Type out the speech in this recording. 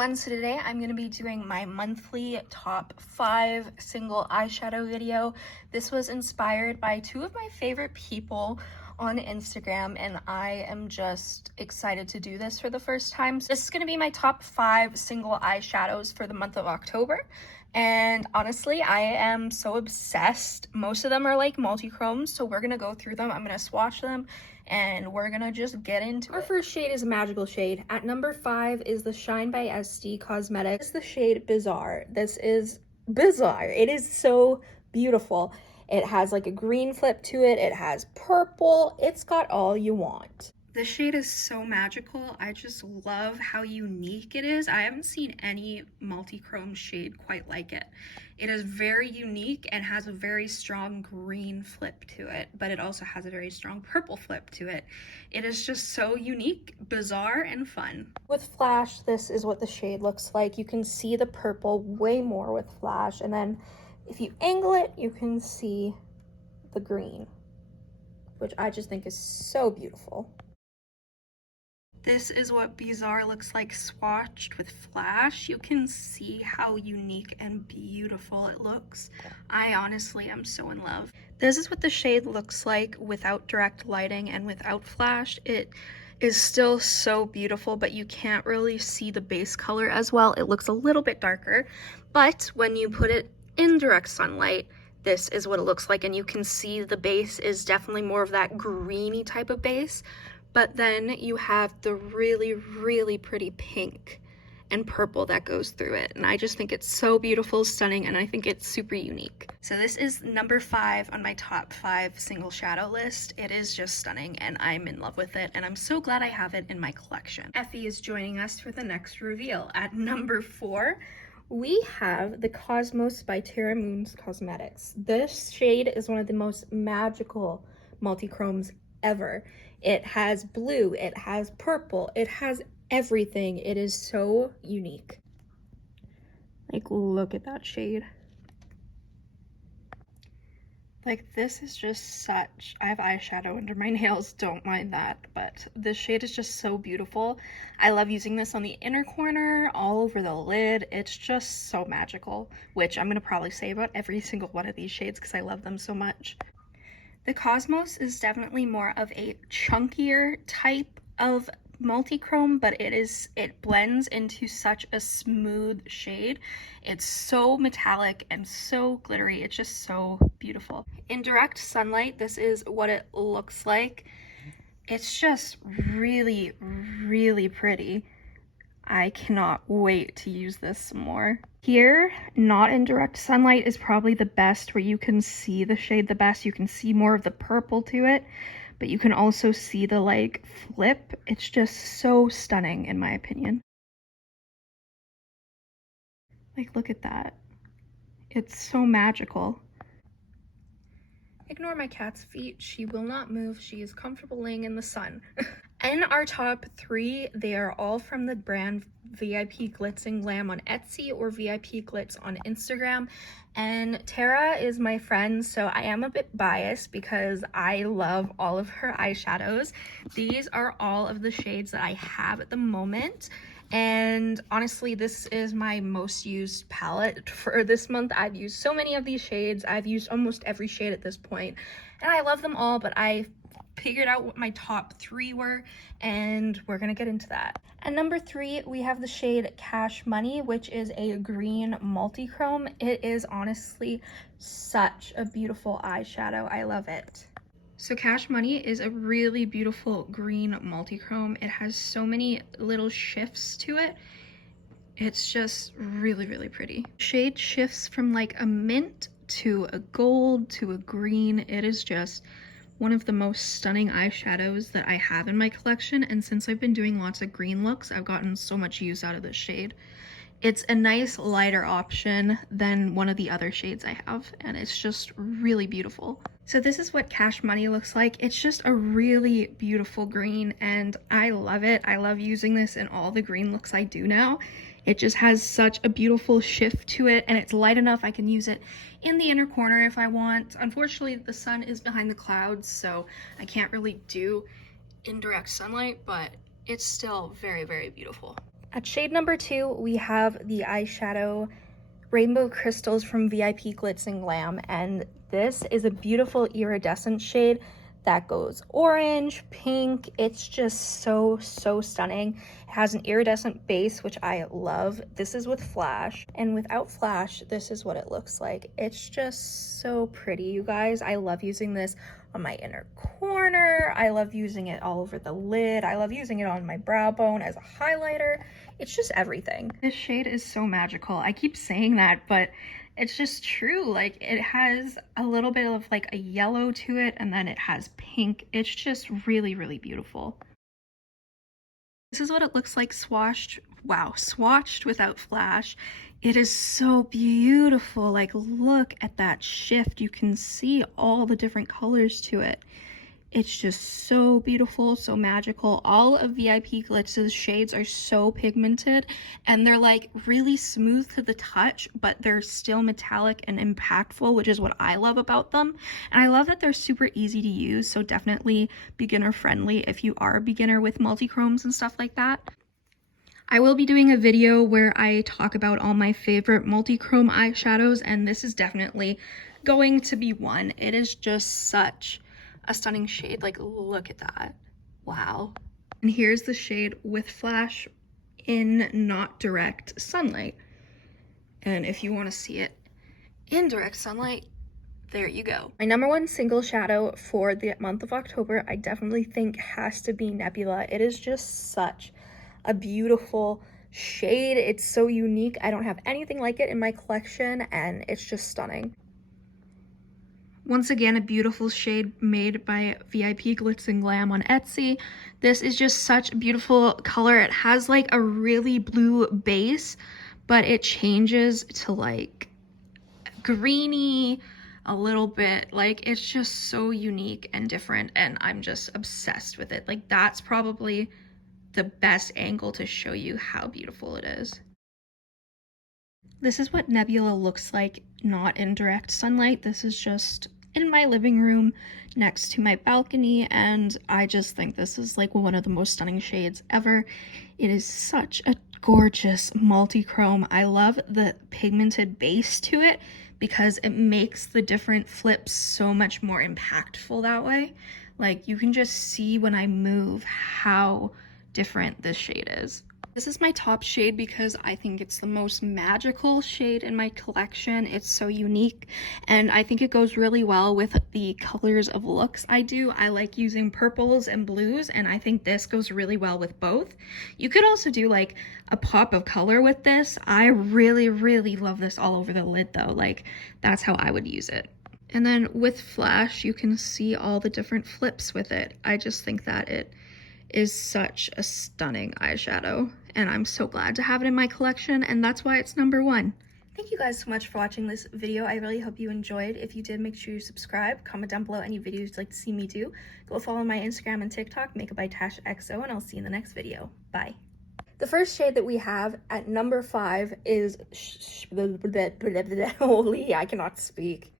everyone, so today I'm going to be doing my monthly top 5 single eyeshadow video. This was inspired by two of my favorite people on Instagram, and I am just excited to do this for the first time. So this is going to be my top 5 single eyeshadows for the month of October, and honestly I am so obsessed. Most of them are like multi-chromes, so we're going to go through them. I'm going to swatch them and we're gonna just get into it. Our first shade is a magical shade. At number 5 is the Shine by SD Cosmetics. It's the shade Bizarre. This is bizarre. It is so beautiful. It has like a green flip to it. It has purple. It's got all you want. This shade is so magical. I just love how unique it is. I haven't seen any multi-chrome shade quite like it. It is very unique and has a very strong green flip to it, but it also has a very strong purple flip to it. It is just so unique, bizarre, and fun. With flash, this is what the shade looks like. You can see the purple way more with flash, and then if you angle it, you can see the green, which I just think is so beautiful. This is what Bizarre looks like swatched with flash. You can see how unique and beautiful it looks. I honestly am so in love. This is what the shade looks like without direct lighting and without flash. It is still so beautiful, but you can't really see the base color as well. It looks a little bit darker, but when you put it in direct sunlight, this is what it looks like, and you can see the base is definitely more of that greeny type of base. But then you have the really, really pretty pink and purple that goes through it. And I just think it's so beautiful, stunning, and I think it's super unique. So this is number 5 on my top 5 single shadow list. It is just stunning, and I'm in love with it, and I'm so glad I have it in my collection. Effie is joining us for the next reveal. At number 4, we have the Cosmos by Terra Moons Cosmetics. This shade is one of the most magical multi-chromes ever. It has blue, it has purple, it has everything. It is so unique. Like, look at that shade. Like, this is just such, I have eyeshadow under my nails, don't mind that, but this shade is just so beautiful. I love using this on the inner corner, all over the lid. It's just so magical, which I'm gonna probably say about every single one of these shades because I love them so much. The Cosmos is definitely more of a chunkier type of multi-chrome, but it blends into such a smooth shade. It's so metallic and so glittery. It's just so beautiful. In direct sunlight, this is what it looks like. It's just really, really pretty. I cannot wait to use this some more. Here, not in direct sunlight, is probably the best, where you can see the shade the best. You can see more of the purple to it, but you can also see the like flip. It's just so stunning in my opinion. Like, look at that. It's so magical. Ignore my cat's feet. She will not move. She is comfortable laying in the sun. In our top 3, they are all from the brand VIP Glitz and Glam on Etsy or VIP Glitz on Instagram. And Tara is my friend, so I am a bit biased because I love all of her eyeshadows. These are all of the shades that I have at the moment. And honestly, this is my most used palette for this month. I've used so many of these shades. I've used almost every shade at this point, and I love them all, but I figured out what my top 3 were, and we're gonna get into that. At number 3, we have the shade Cash Money, which is a green multi-chrome. It is honestly such a beautiful eyeshadow. I love it. So Cash Money is a really beautiful green multi-chrome. It has so many little shifts to it. It's just really, really pretty. Shade shifts from like a mint to a gold to a green. It is just one of the most stunning eyeshadows that I have in my collection, and since I've been doing lots of green looks, I've gotten so much use out of this shade. It's a nice lighter option than one of the other shades I have, and it's just really beautiful. So this is what Cash Money looks like. It's just a really beautiful green, and I love it. I love using this in all the green looks I do now. It just has such a beautiful shift to it, and it's light enough I can use it in the inner corner if I want. Unfortunately, the sun is behind the clouds, so I can't really do indirect sunlight, but it's still very, very beautiful. At shade number 2, we have the eyeshadow Rainbow Crystals from VIP Glitz and Glam, and this is a beautiful iridescent shade that goes orange, pink. It's just so stunning. It has an iridescent base, which I love. This is with flash, and without flash, this is what it looks like. It's just so pretty, you guys. I love using this on my inner corner. I love using it all over the lid. I love using it on my brow bone as a highlighter. It's just everything. This shade is so magical. I keep saying that, but it's just true. Like, it has a little bit of like a yellow to it, and then it has pink. It's just really beautiful. This is what it looks like swatched. Wow, swatched without flash. It is so beautiful. Like, look at that shift. You can see all the different colors to it. It's just so beautiful, so magical. All of VIP Glitz's shades are so pigmented, and they're like really smooth to the touch, but they're still metallic and impactful, which is what I love about them. And I love that they're super easy to use, so definitely beginner friendly if you are a beginner with multi-chromes and stuff like that. I will be doing a video where I talk about all my favorite multi-chrome eyeshadows, and this is definitely going to be one. It is just such a stunning shade. Like, look at that. Wow. And here's the shade with flash in not direct sunlight. And if you want to see it in direct sunlight, there you go. My number one single shadow for the month of October, I definitely think has to be Nebula. It is just such a beautiful shade. It's so unique. I don't have anything like it in my collection, and it's just stunning. Once again, a beautiful shade made by VIP Glitz and Glam on Etsy. This is just such a beautiful color. It has like a really blue base, but it changes to like greeny a little bit. Like, it's just so unique and different, and I'm just obsessed with it. Like, that's probably the best angle to show you how beautiful it is. This is what Nebula looks like not in direct sunlight. This is just in my living room next to my balcony, and I just think this is like one of the most stunning shades ever. It is such a gorgeous multi-chrome. I love the pigmented base to it because it makes the different flips so much more impactful that way. Like, you can just see when I move how different this shade is. This is my top shade because I think it's the most magical shade in my collection. It's so unique, and I think it goes really well with the colors of looks I do. I like using purples and blues, and I think this goes really well with both. You could also do like a pop of color with this. I really love this all over the lid though. Like, that's how I would use it. And then with flash, you can see all the different flips with it. I just think that it is such a stunning eyeshadow, and I'm so glad to have it in my collection, and that's why it's number one. Thank you guys so much for watching this video. I really hope you enjoyed. If you did, make sure you subscribe, comment down below any videos you'd like to see me do. Go follow my Instagram and TikTok, Makeup by TashXO, and I'll see you in the next video. Bye. The first shade that we have at number 5 is holy, I cannot speak.